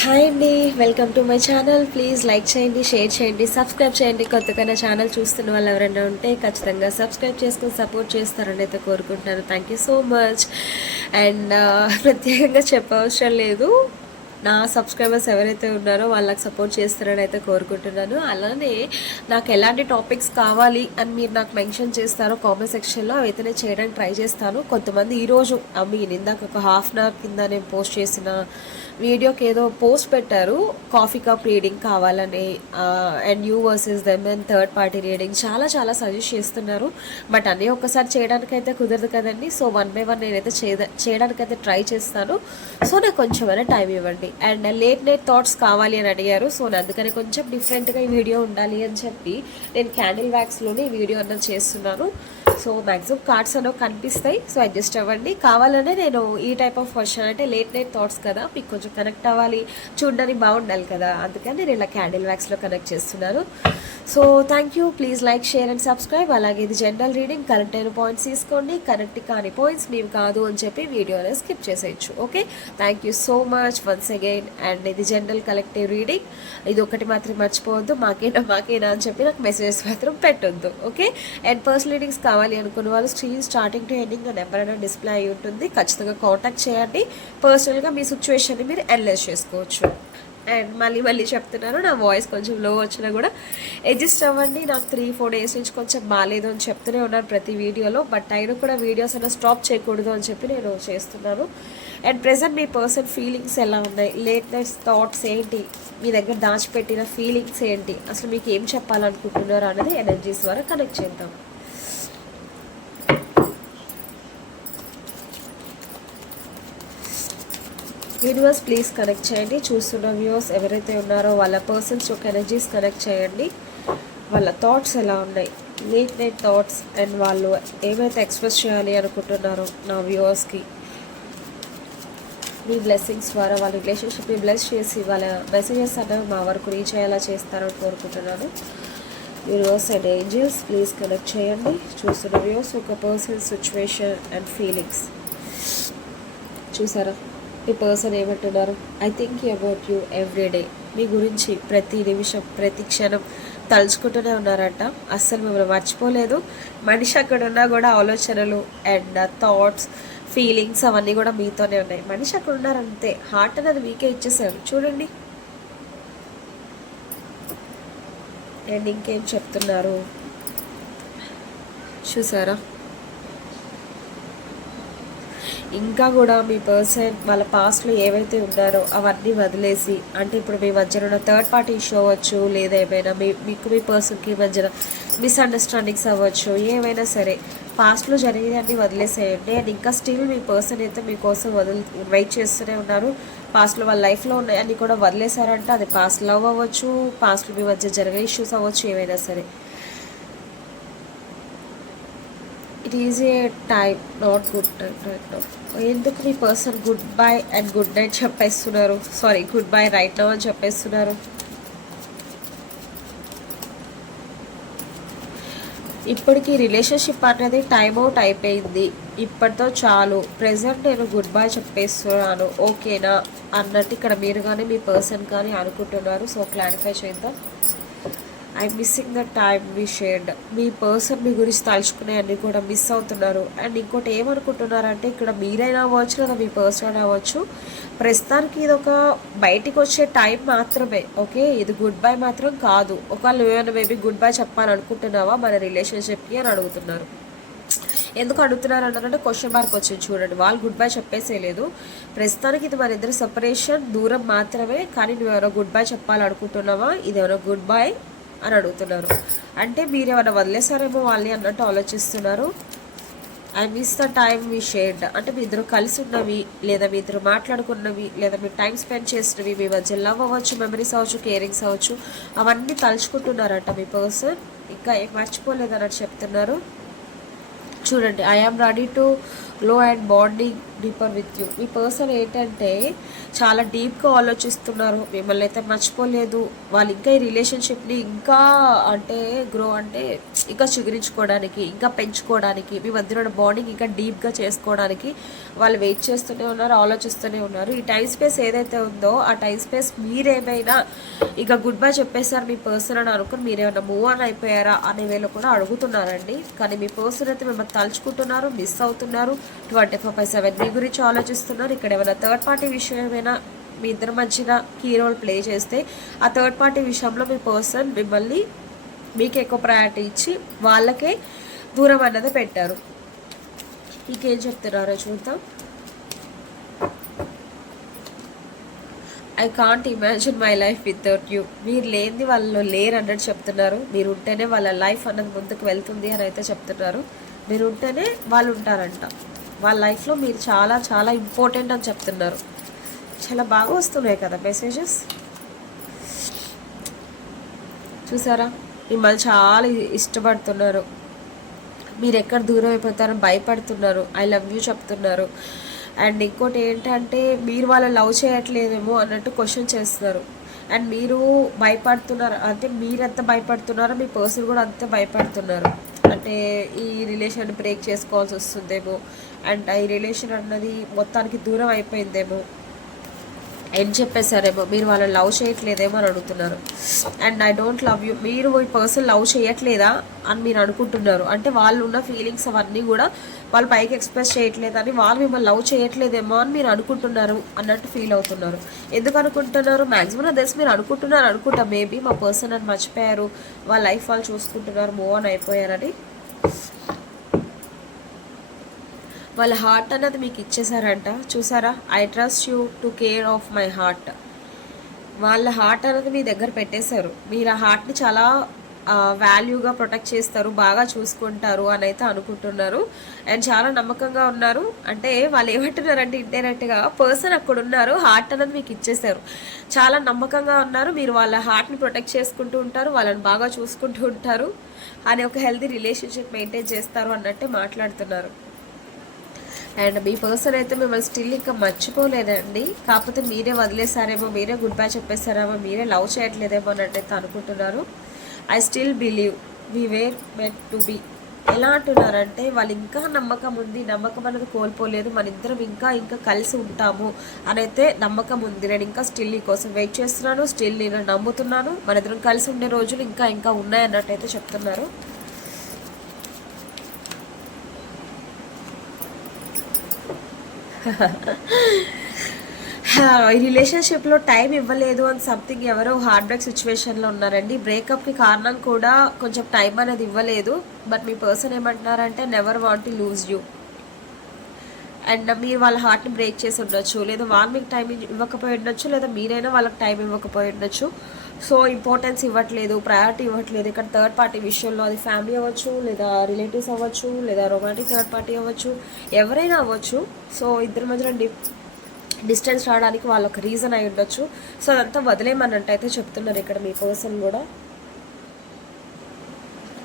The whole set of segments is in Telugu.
హాయ్ అండి welcome to my channel. Please like చేయండి షేర్ చేయండి సబ్స్క్రైబ్ చేయండి. కొత్తగా నా ఛానల్ చూస్తున్న వాళ్ళు ఎవరైనా ఉంటే ఖచ్చితంగా సబ్స్క్రైబ్ చేసుకుని సపోర్ట్ చేస్తారని అయితే కోరుకుంటున్నాను. Thank you so much and ప్రత్యేకంగా చెప్పవసరం లేదు. నా సబ్స్క్రైబర్స్ ఎవరైతే ఉన్నారో వాళ్ళకి సపోర్ట్ చేస్తారని అయితే కోరుకుంటున్నాను. అలానే నాకు ఎలాంటి టాపిక్స్ కావాలి అని మీరు నాకు మెన్షన్ చేస్తారో కామెంట్ సెక్షన్లో అవైతే నేను చేయడానికి ట్రై చేస్తాను. కొంతమంది ఈరోజు మీ మీన్ ఇందాక ఒక హాఫ్ అన్ అవర్ కింద నేను పోస్ట్ చేసిన వీడియోకి ఏదో పోస్ట్ పెట్టారు. కాఫీ కప్ రీడింగ్ కావాలని and you versus them and third party reading చాలా చాలా సజెస్ట్ చేస్తున్నారు. బట్ అన్నీ ఒక్కసారి చేయడానికైతే కుదరదు కదండి. సో వన్ బై వన్ నేనైతే చేయడానికైతే ట్రై చేస్తాను. సో నాకు కొంచెమైనా టైం ఇవ్వండి. అండ్. లేట్ నైట్ థాట్స్ కావాలి అని అడిగారు. సో అందుకని కొంచెం డిఫరెంట్గా ఈ వీడియో ఉండాలి అని చెప్పి నేను క్యాండిల్ వ్యాక్స్లోనే ఈ వీడియో అన్నది చేస్తున్నాను. సో మ్యాక్సిమం కార్డ్స్ అనేవి కనిపిస్తాయి. సో అడ్జస్ట్ అవ్వండి. కావాలనే నేను ఈ టైప్ ఆఫ్ వర్షన్ అంటే లేట్ నైట్ థాట్స్ కదా. మీకు కొంచెం కనెక్ట్ అవ్వాలి. చూడడానికి బాగుండాలి కదా. అందుకని నేను ఇలా క్యాండిల్ వ్యాక్స్లో కనెక్ట్ చేస్తున్నాను. So thank you please like share and subscribe అలాగే ఇది జనరల్ రీడింగ్ కరెక్ట్ అయిన పాయింట్స్ తీసుకోండి. కరెక్ట్ కాని పాయింట్స్ మేము కాదు అని చెప్పి వీడియోలో స్కిప్ చేసేయచ్చు. Okay thank you so much once again and ఇది జనరల్ కలెక్టివ్ రీడింగ్ ఇది ఒకటి మాత్రం మర్చిపోవద్దు. మాకేనా మాకేనా అని చెప్పి నాకు మెసేజెస్ మాత్రం పెట్టొద్దు. ఓకే అండ్ పర్సనల్ రీడింగ్స్ కావాలి అనుకున్న వాళ్ళు screen starting to ending number అయినా డిస్ప్లే అయి ఉంటుంది. ఖచ్చితంగా కాంటాక్ట్ చేయండి. పర్సనల్గా మీ సిచ్యువేషన్ని మీరు అనలైజ్ చేసుకోవచ్చు. అండ్ మళ్ళీ మళ్ళీ చెప్తున్నాను నా వాయిస్ కొంచెం లో వచ్చినా కూడా అడ్జస్ట్ అవ్వండి. నాకు త్రీ ఫోర్ డేస్ నుంచి కొంచెం బాగాలేదు అని చెప్తూనే ఉన్నాను ప్రతి వీడియోలో. బట్ అయినా కూడా వీడియోస్ అయినా స్టాప్ చేయకూడదు అని చెప్పి నేను చేస్తున్నాను. అండ్ ప్రజెంట్ మీ పర్సన్ ఫీలింగ్స్ ఎలా ఉన్నాయి? లేట్ నైట్స్ థాట్స్ ఏంటి? మీ దగ్గర దాచిపెట్టిన ఫీలింగ్స్ ఏంటి? అసలు మీకు ఏం చెప్పాలనుకుంటున్నారు అనేది ఎనర్జీస్ ద్వారా కనెక్ట్ చేద్దాం. వ్యూవర్స్ ప్లీజ్ కనెక్ట్ చేయండి. చూస్తున్న వ్యూవర్స్ ఎవరైతే ఉన్నారో వాళ్ళ పర్సన్స్ యొక్క ఎనర్జీస్ కనెక్ట్ చేయండి. వాళ్ళ థాట్స్ ఎలా ఉన్నాయి? లేట్ నైట్ థాట్స్ అండ్ వాళ్ళు ఏమైతే ఎక్స్ప్రెస్ చేయాలి అనుకుంటున్నారో నా వ్యూవర్స్కి మీ బ్లెస్సింగ్స్ ద్వారా వాళ్ళ రిలేషన్షిప్ని బ్లెస్ చేసి వాళ్ళ మెసేజెస్ అనేవి మా వరకు రీచ్ అయ్యేలా చేస్తారని కోరుకుంటున్నాను. Viewers and angels please connect చేయండి. చూస్తున్న వ్యూవర్స్ ఒక పర్సనల్ సిచ్యువేషన్ అండ్ ఫీలింగ్స్ చూసారా? ఈ పర్సన్ ఏమంటున్నారు? I think about you every day మీ గురించి ప్రతి నిమిషం ప్రతి క్షణం తలుచుకుంటూనే ఉన్నారంట. అస్సలు మిమ్మల్ని మర్చిపోలేదు. మనిషి అక్కడ ఉన్నా కూడా ఆలోచనలు అండ్ థాట్స్ ఫీలింగ్స్ అవన్నీ కూడా మీతోనే ఉన్నాయి. మనిషి అక్కడ ఉన్నారంతే హార్ట్ అనేది మీకే ఇచ్చేసారు. చూడండి. అండ్ ఇంకేం చెప్తున్నారు? చూసారా? ఇంకా కూడా మీ పర్సన్ వాళ్ళ పాస్ట్లో ఏవైతే ఉన్నారో అవన్నీ వదిలేసి అంటే ఇప్పుడు మీ మధ్యన ఉన్న థర్డ్ పార్టీ ఇష్యూ అవ్వచ్చు లేదా ఏమైనా మీ మీకు మీ పర్సన్కి మధ్యన మిస్అండర్స్టాండింగ్స్ అవ్వచ్చు ఏమైనా సరే పాస్ట్లో జరిగినన్ని వదిలేసేయండి. అండ్ ఇంకా స్టిల్ మీ పర్సన్ అయితే మీకోసం వదిలి వెయిట్ చేస్తూనే ఉన్నారు. పాస్ట్లో వాళ్ళ లైఫ్లో ఉన్నాయని కూడా వదిలేశారంటే అది పాస్ట్ లవ్ అవ్వచ్చు పాస్ట్లో మీ మధ్య జరిగే ఇష్యూస్ అవ్వచ్చు ఏమైనా సరే. It is a time not good time right now ఎందుకు మీ person good bye and good night చెప్పేస్తున్నారు? Sorry good bye right now అని చెప్పేస్తున్నారు. ఇప్పటికి రిలేషన్షిప్ అనేది టైం అవుట్ అయిపోయింది. ఇప్పటితో చాలు. ప్రజెంట్ నేను గుడ్ బై చెప్పేస్తున్నాను. ఓకేనా? అన్నట్టు ఇక్కడ మీరు కానీ మీ పర్సన్ కానీ అనుకుంటున్నారు. సో క్లారిఫై చేద్దాం. I missing the time we shared me person మీ గురించి తలుచుకునే అన్ని కూడా మిస్ అవుతున్నారు. అండ్ ఇంకోటి ఏమనుకుంటున్నారంటే ఇక్కడ మీరైనా అవ్వచ్చు లేదా మీ పర్సన్ అవ్వచ్చు ప్రస్తుతానికి ఇది ఒక బయటికి వచ్చే టైం మాత్రమే ఓకే ఇది గుడ్ బై మాత్రం కాదు. ఒకవేళ నువ్వేమైనా మేబీ గుడ్ బై చెప్పాలనుకుంటున్నావా? మన రిలేషన్షిప్కి అని అడుగుతున్నారు. ఎందుకు అడుగుతున్నారు అన్నారంటే క్వశ్చన్ మార్క్ వచ్చింది చూడండి. వాళ్ళు గుడ్ బై చెప్పేసేయలేదు ప్రస్తుతానికి ఇది మన ఇద్దరు సపరేషన్ దూరం మాత్రమే. కానీ నువ్వు ఎవరో గుడ్ బై చెప్పాలనుకుంటున్నావా? ఇది ఎవరో గుడ్ బై అని అడుగుతున్నారు. అంటే మీరు ఏమైనా వదిలేసారేమో వాళ్ళని అన్నట్టు ఆలోచిస్తున్నారు. I miss the time we shared. అంటే మీ ఇద్దరు కలిసి ఉన్నవి లేదా మీ ఇద్దరు మాట్లాడుకున్నవి లేదా మీరు టైం స్పెండ్ చేసినవి మీ మధ్య లవ్ అవ్వచ్చు మెమరీస్ అవ్వచ్చు కేరింగ్స్ అవ్వచ్చు అవన్నీ తలుచుకుంటున్నారట మీ పర్సన్. ఇంకా ఏం మర్చిపోలేదు అన్నట్టు చెప్తున్నారు. చూడండి I am ready to glow and bonding deeper with you. Me person ఏంటంటే చాలా డీప్గా ఆలోచిస్తున్నారు. మిమ్మల్ని అయితే మర్చిపోలేదు. వాళ్ళు ఇంకా ఈ రిలేషన్షిప్ని ఇంకా అంటే గ్రో అంటే ఇంకా చిగురించుకోవడానికి ఇంకా పెంచుకోవడానికి మీ మధ్యలో బాండింగ్ ఇంకా డీప్గా చేసుకోవడానికి వాళ్ళు వెయిట్ చేస్తూనే ఉన్నారు ఆలోచిస్తూనే ఉన్నారు. ఈ టైం స్పేస్ ఏదైతే ఉందో ఆ టైం స్పేస్ మీరేమైనా ఇక గుడ్ బై చెప్పేశారు మీ పర్సన్ అని అనుకుని మీరేమైనా మూవ్ ఆన్ అయిపోయారా అనే వేలో కూడా అడుగుతున్నారండి. కానీ మీ పర్సన్ అయితే మిమ్మల్ని తలుచుకుంటున్నారు మిస్ అవుతున్నారు. ట్వంటీ ఫోర్ బై సెవెన్ గురించి ఆలోచిస్తున్నారు. ఇక్కడ ఏమైనా థర్డ్ పార్టీ విషయం ఏమైనా మీ ఇద్దరు మధ్యన కీ రోల్ ప్లే చేస్తే ఆ థర్డ్ పార్టీ విషయంలో మీ పర్సన్ మిమ్మల్ని మీకు ఎక్కువ ప్రయారిటీ ఇచ్చి వాళ్ళకే దూరం అన్నది పెట్టారు. ఇంకేం చెప్తున్నారో చూద్దాం. I can't imagine my life without you మీరు లేనిది వాళ్ళు లేరు అన్నట్టు చెప్తున్నారు. మీరు ఉంటేనే వాళ్ళ లైఫ్ అన్నది ముందుకు వెళ్తుంది అని అయితే చెప్తున్నారు. మీరు ఉంటేనే వాళ్ళు ఉంటారంట. వాళ్ళ లైఫ్లో మీరు చాలా చాలా ఇంపార్టెంట్ అని చెప్తున్నారు. చాలా బాగా వస్తున్నాయి కదా మెసేజెస్ చూసారా? మిమ్మల్ని చాలా ఇష్టపడుతున్నారు. మీరు ఎక్కడ దూరం అయిపోతారో భయపడుతున్నారు. ఐ లవ్ యూ చెప్తున్నారు. అండ్ ఇంకోటి ఏంటంటే మీరు వాళ్ళ లవ్ చేయట్లేదేమో అన్నట్టు క్వశ్చన్ చేస్తున్నారు. అండ్ మీరు భయపడుతున్నారు. అంటే మీరు ఎంత భయపడుతున్నారో మీ పర్సన్ కూడా అంత భయపడుతున్నారు. అంటే ఈ రిలేషన్ బ్రేక్ చేసుకోవాల్సి వస్తుందేమో. అండ్ ఈ రిలేషన్ అన్నది మొత్తానికి దూరం అయిపోయిందేమో ఏం చెప్పేశారేమో. మీరు వాళ్ళని లవ్ చేయట్లేదేమో అని అడుగుతున్నారు. And I don't love you మీరు ఈ పర్సన్ లవ్ చేయట్లేదా అని మీరు అనుకుంటున్నారు. అంటే వాళ్ళు ఉన్న ఫీలింగ్స్ అవన్నీ కూడా వాళ్ళు పైకి ఎక్స్ప్రెస్ చేయట్లేదని వాళ్ళు మిమ్మల్ని లవ్ చేయట్లేదేమో అని మీరు అనుకుంటున్నారు అన్నట్టు ఫీల్ అవుతున్నారు. ఎందుకు అనుకుంటున్నారు? మ్యాక్సిమం నా తెలిసి మీరు అనుకుంటున్నారు అనుకుంటా. మేబీ మా పర్సన్ అని మర్చిపోయారు. వాళ్ళ లైఫ్ వాళ్ళు చూసుకుంటున్నారు మూవ్ ఆన్ అయిపోయారని వాళ్ళ హార్ట్ అన్నది మీకు ఇచ్చేసారంట చూసారా? I trust you to care of my heart వాళ్ళ హార్ట్ అనేది మీ దగ్గర పెట్టేశారు. మీరు ఆ హార్ట్ని చాలా వాల్యూగా ప్రొటెక్ట్ చేస్తారు బాగా చూసుకుంటారు అని అయితే అనుకుంటున్నారు. అండ్ చాలా నమ్మకంగా ఉన్నారు. అంటే వాళ్ళు ఏమంటున్నారంటే ఇండైరెక్ట్గా పర్సన్ అక్కడ ఉన్నారు హార్ట్ అనేది మీకు ఇచ్చేసారు చాలా నమ్మకంగా ఉన్నారు. మీరు వాళ్ళ హార్ట్ని ప్రొటెక్ట్ చేసుకుంటూ ఉంటారు వాళ్ళని బాగా చూసుకుంటూ ఉంటారు అని ఒక హెల్తీ రిలేషన్షిప్ మెయింటైన్ చేస్తారు అన్నట్టే మాట్లాడుతున్నారు. అండ్ మీ పర్సన్ అయితే మిమ్మల్ని స్టిల్ ఇంకా మర్చిపోలేదండి. కాకపోతే మీరే వదిలేసారేమో మీరే గుడ్ బై చెప్పేశారేమో మీరే లవ్ చేయట్లేదేమో అన్నట్టయితే అనుకుంటున్నారు. I still believe we were met to be ఎలా అంటున్నారంటే వాళ్ళు ఇంకా నమ్మకం ఉంది నమ్మకం అనేది కోల్పోలేదు మన ఇద్దరం ఇంకా ఇంకా కలిసి ఉంటాము అని అయితే నమ్మకం ఉంది. నేను ఇంకా స్టిల్ నీ కోసం వెయిట్ చేస్తున్నాను స్టిల్ నేను నమ్ముతున్నాను. మన ఇద్దరం కలిసి ఉండే రోజులు ఇంకా ఇంకా ఉన్నాయన్నట్టయితే చెప్తున్నారు. ఈ రిలేషన్షిప్లో టైం ఇవ్వలేదు అని సంథింగ్ ఎవరో హార్ట్ బ్రేక్ సిచ్యువేషన్లో ఉన్నారండి. బ్రేకప్కి కారణం కూడా కొంచెం టైం అనేది ఇవ్వలేదు. బట్ మీ పర్సన్ ఏమంటున్నారంటే never want to lose you and మీరు వాళ్ళ హార్ట్ని బ్రేక్ చేసి ఉండొచ్చు. లేదా వాళ్ళు మీకు టైం ఇవ్వకపోయి ఉండొచ్చు లేదా మీరైనా వాళ్ళకి టైం ఇవ్వకపోయి ఉండొచ్చు. సో ఇంపార్టెన్స్ ఇవ్వట్లేదు ప్రయారిటీ ఇవ్వట్లేదు. ఇక్కడ థర్డ్ పార్టీ విషయంలో అది ఫ్యామిలీ అవ్వచ్చు లేదా రిలేటివ్స్ అవ్వచ్చు లేదా రొమాంటిక్ థర్డ్ పార్టీ అవ్వచ్చు ఎవరైనా అవ్వచ్చు. సో ఇద్దరి మధ్యలో డిఫ్ డిస్టెన్స్ రావడానికి వాళ్ళ ఒక రీజన్ అయి ఉండొచ్చు. సో అదంతా వదిలేమన్నట్టు అయితే చెప్తున్నారు ఇక్కడ మీ పర్సన్ కూడా.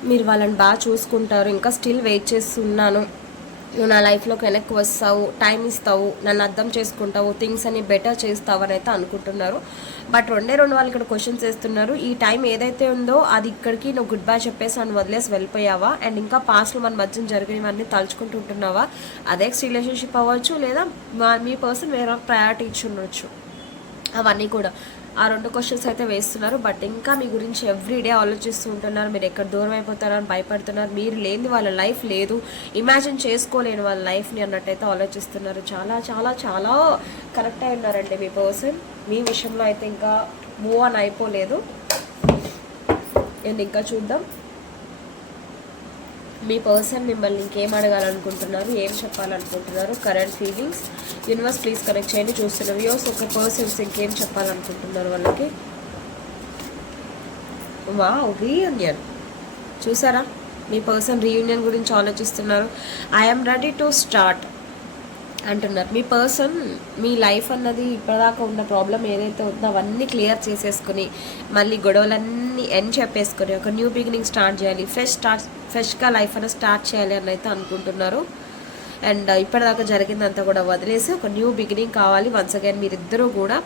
మీరు వాళ్ళని బాగా చూసుకుంటారు. ఇంకా స్టిల్ వెయిట్ చేస్తున్నాను. నువ్వు నా లైఫ్లోకి వెనక్కి వస్తావు టైం ఇస్తావు నన్ను అర్థం చేసుకుంటావు థింగ్స్ అని బెటర్ చేస్తావు అని అయితే అనుకుంటున్నారు. బట్ రెండే రెండు వాళ్ళు ఇక్కడ క్వశ్చన్స్ వేస్తున్నారు ఈ టైం ఏదైతే ఉందో అది ఇక్కడికి నువ్వు గుడ్ బై చెప్పేసి అని వదిలేసి వెళ్ళిపోయావా? అండ్ ఇంకా పాస్ట్లో మన మధ్యన జరిగినవన్నీ తలుచుకుంటూ ఉంటున్నావా? అదే రిలేషన్షిప్ అవ్వచ్చు లేదా మీ పర్సన్ వేరే ప్రయారిటీ ఇచ్చి ఉండొచ్చు. అవన్నీ కూడా. ఆ రెండు క్వశ్చన్స్ అయితే వేస్తున్నారు. బట్ ఇంకా మీ గురించి ఎవ్రీడే ఆలోచిస్తూ ఉంటున్నారు. మీరు ఎక్కడ దూరం అయిపోతారో అని భయపడుతున్నారు. మీరు లేని వాళ్ళ లైఫ్ లేదు. ఇమాజిన్ చేసుకోలేని వాళ్ళ లైఫ్ని అన్నట్టయితే ఆలోచిస్తున్నారు. చాలా చాలా చాలా కరెక్ట్ అయి ఉన్నారండి మీ పర్సన్ మీ విషయంలో అయితే ఇంకా మూవ్ ఆన్ అయిపోలేదు. అండ్ ఇంకా చూద్దాం. మీ పర్సన్ మిమ్మల్ని ఇంకేం అడగాలనుకుంటున్నారు ఏం చెప్పాలనుకుంటున్నారు current feelings universe please connect చేయండి చూస్తున్న వ్యూస్ ఒక పర్సన్స్ ఇంకేం చెప్పాలనుకుంటున్నారు వాళ్ళకి? వా రీయూనియన్ చూసారా? మీ పర్సన్ రీయూనియన్ గురించి ఆలోచిస్తున్నారు. ఐఎమ్ రెడీ టు స్టార్ట్ అంటున్నారు. మీ పర్సన్ మీ లైఫ్ అన్నది ఇప్పటిదాకా ఉన్న ప్రాబ్లం ఏదైతే ఉందో అవన్నీ క్లియర్ చేసేసుకుని మళ్ళీ గొడవలన్నీ ఎండ్ చెప్పేసుకొని ఒక న్యూ బిగినింగ్ స్టార్ట్ చేయాలి. ఫ్రెష్ స్టార్ట్ ఫ్రెష్గా లైఫ్ అనేది స్టార్ట్ చేయాలి అని అయితే అనుకుంటున్నారు. అండ్ ఇప్పటిదాకా జరిగిందంతా కూడా వదిలేసి ఒక న్యూ బిగినింగ్ కావాలి. వన్స్ అగైన్ మీరిద్దరూ కూడా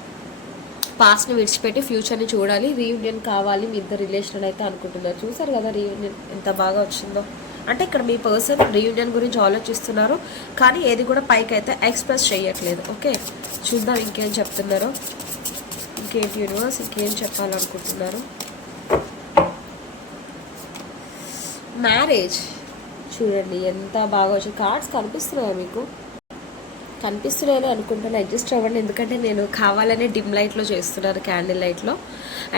పాస్ట్ని విడిచిపెట్టి ఫ్యూచర్ని చూడాలి. రీయూనియన్ కావాలి మీ ఇద్దరు రిలేషన్ అయితే అనుకుంటున్నారు. చూసారు కదా రీయూనియన్ ఎంత బాగా వచ్చిందో. అంటే ఇక్కడ మీ పర్సన్ రీయూనియన్ గురించి ఆలోచిస్తున్నారు కానీ ఏది కూడా పైకి అయితే ఎక్స్ప్రెస్ చేయట్లేదు ఓకే చూద్దాం ఇంకేం చెప్తున్నారు. ఇంకేంటి యూనివర్స్ ఇంకేం చెప్పాలనుకుంటున్నారు. మ్యారేజ్ చూడండి ఎంత బాగా వచ్చి కార్డ్స్ కనిపిస్తున్నాయా మీకు? కనిపిస్తున్నాయని అనుకుంటాను అడ్జస్ట్ అవ్వండి. ఎందుకంటే నేను కావాలనే డిమ్ లైట్లో చేస్తున్నాను క్యాండిల్ లైట్లో.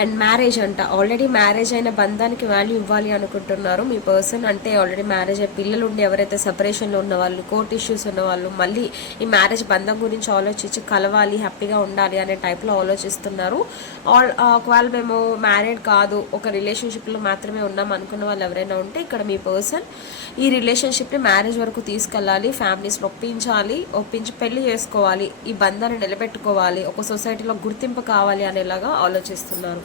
అండ్ మ్యారేజ్ అంట. ఆల్రెడీ మ్యారేజ్ అయిన బంధానికి వాల్యూ ఇవ్వాలి అనుకుంటున్నారు మీ పర్సన్. అంటే ఆల్రెడీ మ్యారేజ్ అయ్యి పిల్లలు ఉండి ఎవరైతే సపరేషన్లో ఉన్న వాళ్ళు కోర్ట్ ఇష్యూస్ ఉన్నవాళ్ళు మళ్ళీ ఈ మ్యారేజ్ బంధం గురించి ఆలోచించి కలవాలి హ్యాపీగా ఉండాలి అనే టైప్లో ఆలోచిస్తున్నారు. ఆల్ ఒకవేళ మేము మ్యారీడ్ కాదు ఒక రిలేషన్షిప్లో మాత్రమే ఉన్నాం అనుకున్న వాళ్ళు ఎవరైనా ఉంటే ఇక్కడ మీ పర్సన్ ఈ రిలేషన్షిప్ని మ్యారేజ్ వరకు తీసుకెళ్ళాలి ఫ్యామిలీస్ని ఒప్పించాలి ఒప్పించి పెళ్ళి చేసుకోవాలి ఈ బంధాన్ని నిలబెట్టుకోవాలి ఒక సొసైటీలో గుర్తింపు కావాలి అనేలాగా ఆలోచిస్తున్నారు.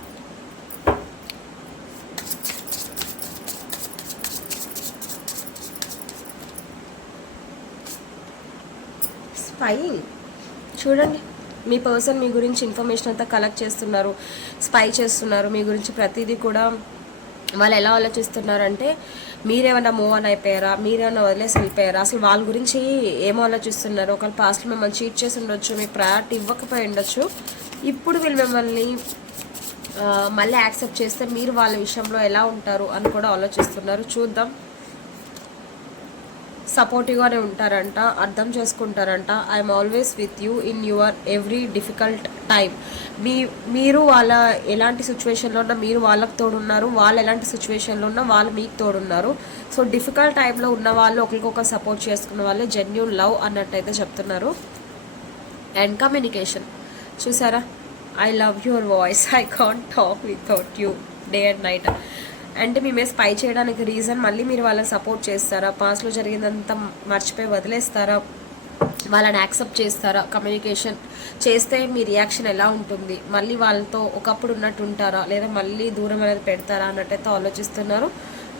స్పైయింగ్ చూడండి మీ పర్సన్ మీ గురించి ఇన్ఫర్మేషన్ అంతా కలెక్ట్ చేస్తున్నారు స్పై చేస్తున్నారు మీ గురించి ప్రతిదీ కూడా వాళ్ళు ఎలా ఆలోచిస్తున్నారంటే మీరేమన్నా మూవ్ ఆన్ అయిపోయారా? మీరేమన్నా వదిలేసి వెళ్ళిపోయారా? అసలు వాళ్ళ గురించి ఏం ఆలోచిస్తున్నారు? ఒకవేళ పాస్ట్లో మిమ్మల్ని చీట్ చేసి ఉండొచ్చు మీకు ప్రయారిటీ ఇవ్వకపోయి ఉండొచ్చు. ఇప్పుడు వీళ్ళు మిమ్మల్ని మళ్ళీ యాక్సెప్ట్ చేస్తే మీరు వాళ్ళ విషయంలో ఎలా ఉంటారు అని కూడా ఆలోచిస్తున్నారు. చూద్దాం. సపోర్టివ్గానే ఉంటారంట అర్థం చేసుకుంటారంట. I'm always with you in your every difficult time మీ మీరు వాళ్ళ ఎలాంటి సిచ్యువేషన్లో ఉన్నా మీరు వాళ్ళకి తోడున్నారు వాళ్ళు ఎలాంటి సిచ్యువేషన్లో ఉన్నా వాళ్ళు మీకు తోడున్నారు. సో డిఫికల్ట్ టైంలో ఉన్న వాళ్ళు ఒకరికొకరు సపోర్ట్ చేసుకున్న వాళ్ళే జెన్యున్ లవ్ అన్నట్టయితే చెప్తున్నారు. అండ్ కమ్యూనికేషన్ చూసారా? I love your voice I can't talk without you day and night అంటే మీ మీద స్పై చేయడానికి రీజన్ మళ్ళీ మీరు వాళ్ళని సపోర్ట్ చేస్తారా? పాస్ట్లో జరిగిందంతా మర్చిపోయి వదిలేస్తారా? వాళ్ళని యాక్సెప్ట్ చేస్తారా? కమ్యూనికేషన్ చేస్తే మీ రియాక్షన్ ఎలా ఉంటుంది? మళ్ళీ వాళ్ళతో ఒకప్పుడు ఉన్నట్టు ఉంటారా లేదా మళ్ళీ దూరం అనేది పెడతారా? అన్నట్టయితే ఆలోచిస్తున్నారు.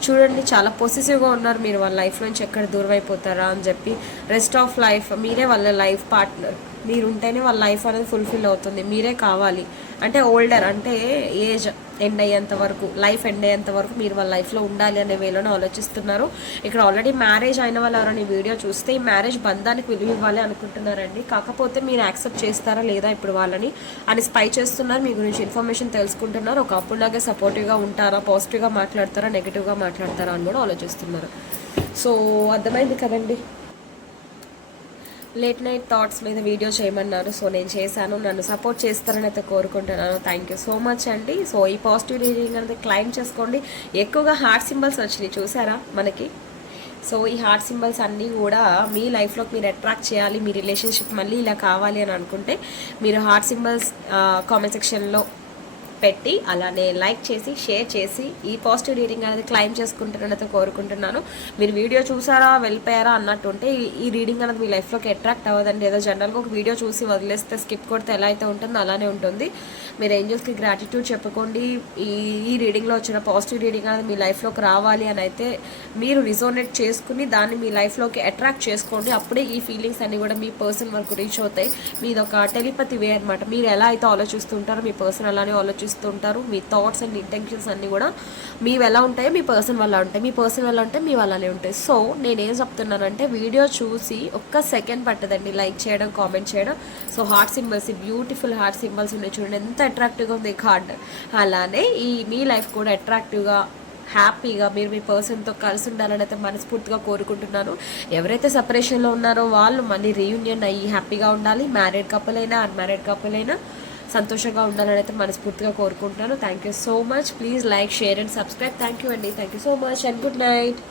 చూడండి చాలా పొసిసివ్గా ఉన్నారు మీరు. వాళ్ళ లైఫ్ నుంచి ఎక్కడ దూరం అయిపోతారా అని చెప్పి. రెస్ట్ ఆఫ్ లైఫ్ మీరే వాళ్ళ లైఫ్ పార్ట్నర్ మీరు ఉంటేనే వాళ్ళ లైఫ్ అనేది ఫుల్ఫిల్ అవుతుంది. మీరే కావాలి. అంటే ఓల్డర్ అంటే ఏజ్ ఎండ్ అయ్యేంత వరకు లైఫ్ ఎండ్ అయ్యేంత వరకు మీరు వాళ్ళ లైఫ్లో ఉండాలి అనే వేలోనే ఆలోచిస్తున్నారు. ఇక్కడ ఆల్రెడీ మ్యారేజ్ అయిన వాళ్ళు ఎవరైనా ఈ వీడియో చూస్తే ఈ మ్యారేజ్ బంధానికి విలువ ఇవ్వాలి అనుకుంటున్నారండి. కాకపోతే మీరు యాక్సెప్ట్ చేస్తారా లేదా ఇప్పుడు వాళ్ళని అని స్పై చేస్తున్నారు. మీ గురించి ఇన్ఫర్మేషన్ తెలుసుకుంటున్నారు. ఒక అప్పుడులాగే సపోర్టివ్గా ఉంటారా పాజిటివ్గా మాట్లాడతారా నెగిటివ్గా మాట్లాడతారా అని కూడా ఆలోచిస్తున్నారు. సో అర్థమైంది కదండి? లేట్ నైట్ థాట్స్ మీద వీడియో చేయమన్నారు. సో నేను చేశాను. నన్ను సపోర్ట్ చేస్తారని అయితే కోరుకుంటున్నాను. థ్యాంక్ యూ సో మచ్ అండి. సో ఈ పాజిటివ్ రీడింగ్ అనేది క్లైమ్ చేసుకోండి. ఎక్కువగా హార్ట్ సింబల్స్ వచ్చినాయి. చూసారా మనకి? సో ఈ హార్ట్ సింబల్స్ అన్నీ కూడా మీ లైఫ్లోకి మీరు అట్రాక్ట్ చేయాలి. మీ రిలేషన్షిప్ మళ్ళీ ఇలా కావాలి అని అనుకుంటే మీరు హార్ట్ సింబల్స్ కామెంట్ సెక్షన్లో పెట్టి అలానే లైక్ చేసి షేర్ చేసి ఈ పాజిటివ్ రీడింగ్ అనేది క్లైమ్ చేసుకుంటున్నట్టు కోరుకుంటున్నాను. మీరు వీడియో చూసారా వెళ్ళిపోయారా అన్నట్టు ఉంటే ఈ- రీడింగ్ అనేది మీ లైఫ్లోకి అట్రాక్ట్ అవ్వదండి. ఏదో జనరల్గా ఒక వీడియో చూసి వదిలేస్తే స్కిప్ కొడితే ఎలా అయితే ఉంటుందో అలానే ఉంటుంది. మీరు ఏంజల్స్కి గ్రాటిట్యూడ్ చెప్పుకోండి. ఈ ఈ రీడింగ్లో వచ్చిన పాజిటివ్ రీడింగ్ అనేది మీ లైఫ్లోకి రావాలి అని అయితే మీరు రిజోనేట్ చేసుకుని దాన్ని మీ లైఫ్లోకి అట్రాక్ట్ చేసుకోండి. అప్పుడే ఈ ఫీలింగ్స్ అన్నీ కూడా మీ పర్సన్ వరకు రీచ్ అవుతాయి. మీది ఒక టెలిపతి వే అనమాట మీరు ఎలా అయితే ఆలోచిస్తుంటారో మీ పర్సన్ అలానే ఇస్తుంటారు మీ థాట్స్ అండ్ ఇంటెన్షన్స్ అన్నీ కూడా మీవి ఎలా ఉంటాయో మీ పర్సన్ వల్ల ఉంటాయి. మీ పర్సన్ వల్ల ఉంటే మీ వల్లనే ఉంటాయి. సో నేనేం చెప్తున్నానంటే వీడియో చూసి ఒక్క సెకండ్ పట్టదండి. లైక్ చేయడం కామెంట్ చేయడం. So heart symbols beautiful heart symbols ఉన్నాయి చూడండి. ఎంత అట్రాక్టివ్గా ఉంది కార్డ్ అలానే ఈ మీ లైఫ్ కూడా అట్రాక్టివ్గా హ్యాపీగా మీరు మీ పర్సన్తో కలిసి ఉండాలని అయితే మనస్ఫూర్తిగా కోరుకుంటున్నాను. ఎవరైతే సపరేషన్లో ఉన్నారో వాళ్ళు మళ్ళీ రీయూనియన్ అయ్యి హ్యాపీగా ఉండాలి. మ్యారీడ్ కపుల్ అయినా అన్మ్యారీడ్ కపుల్ అయినా సంతోషంగా ఉండాలని అయితే మనస్ఫూర్తిగా కోరుకుంటున్నాను. Thank you so much please like share and subscribe thank you అండి thank you so much and good night